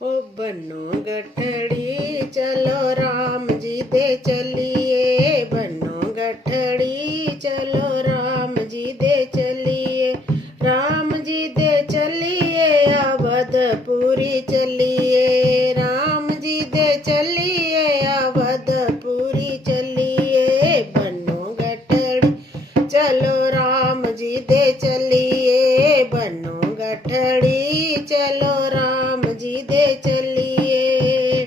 ओ बनो गठड़ी चलो राम जी दे चलिए, बनो गठड़ी चलो राम जी दे चलिए, राम जी दे चलिए अवधपुरी चलिए, राम जी दे चलिए अवधपुरी चलिए, बनो गठड़ी चलो राम जी दे चलिए, बनो गठड़ी चलो राम जी दे चलिए।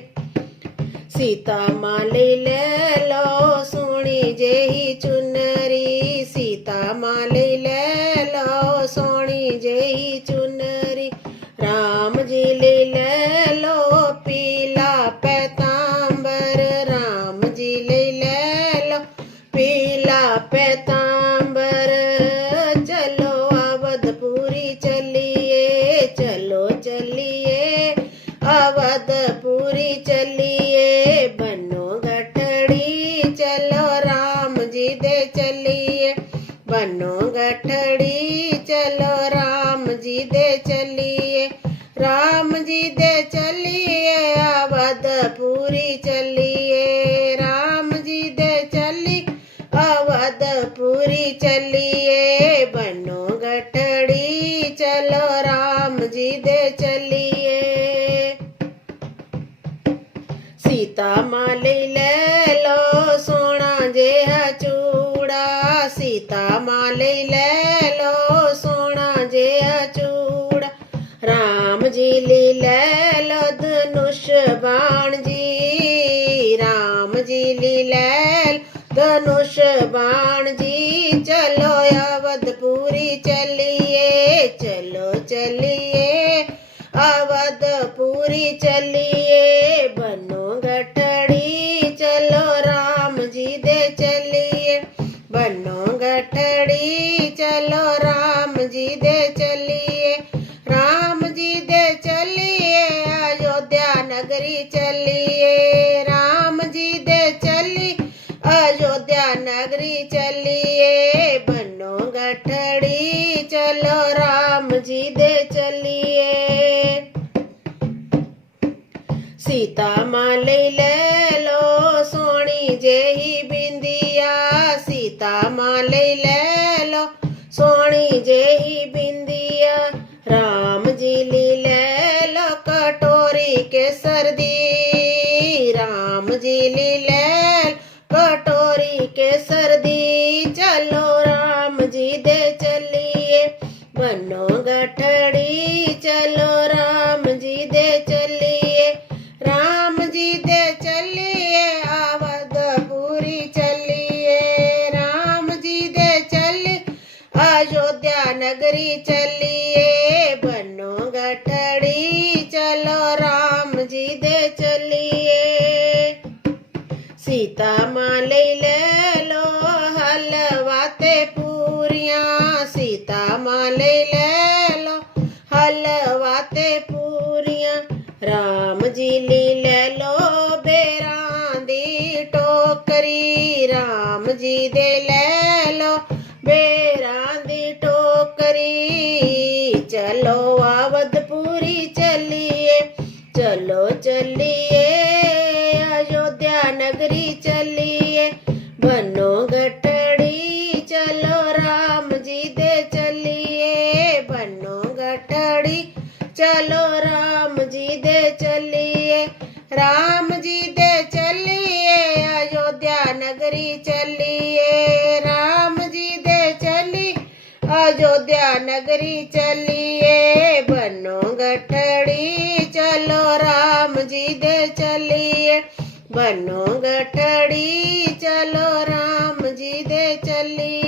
सीता माली ले लो सोनी जेही चुनरी, सीता माली ले लो सोनी जेही चुनरी, राम जी ले लो पीला पैतांबर, राम जी ले लो पीला पैतांबर, चलो अवधपुरी चलिए, चलो चलिए अवधपुरी चलिए, बनो गठड़ी चलो राम जी दे चलिए, बनो गठड़ी चलो राम जी दे चलिए, राम जी दे चलिए अवधपुरी चलिए, राम जी दे चलिए अवधपुरी चलिए, बनो गठड़ी चलो राम जी दे चलिए। सीता माली ले लो सोना जेहा चूड़ा, सीता माली ले लो सोना जेहा चूड़ा, राम जी ले लो धनुष बाण जी, राम जी ले धनुष बाण जी, चलो अवधपुरी चलिए, चलो चलिए अवधपुरी चलिए, बनो गठड़ी चलो राम जी दे चलिए, बनो गठड़ी चलो राम जी दे चलिए, राम जी दे चलिए अयोध्या नगरी चलिए, राम जी दे चलिए अयोध्या नगरी चलिए, बनो गठड़ी चलो राम जी दे चलिए। सीता माली ले लो सोनी जेही बिंदिया, सीता माली ले लो सोनी जेही बिंदिया, राम जी ले लो कटोरी के सर्दी, राम जी ले कटोरी के सर्दी, चलो राम जी दे चलिए, बनो गठड़ी चलो राम जी दे चलिए, राम जी दे चलिए अवधपुरी चलिए, राम जी दे चलिए अयोध्या नगरी चलिए, बनो गठड़ी चलो राम जी दे चलिए। सीता माली ले लो हलवाते पूरियां, सीता माली ले लो हलवाते पूरियां, राम जी ले लो बेरां दी टोकरी, राम जी दे ले लो बेरां दी टोकरी, चलो अवधपुरी चलिए, चलो चलिए अयोध्या नगरी चलिए, बनो गठड़ी चलो राम जी दे चलिए, बनो गठड़ी चलो राम जी दे चलिए, राम जी दे चलिए अयोध्या नगरी चलिए, राम जी दे चलिए अयोध्या नगरी चलिए, बनो गठड़ी चलो राम जी दे चलिए, बनो गठड़ी चलो राम जी दे चलिए।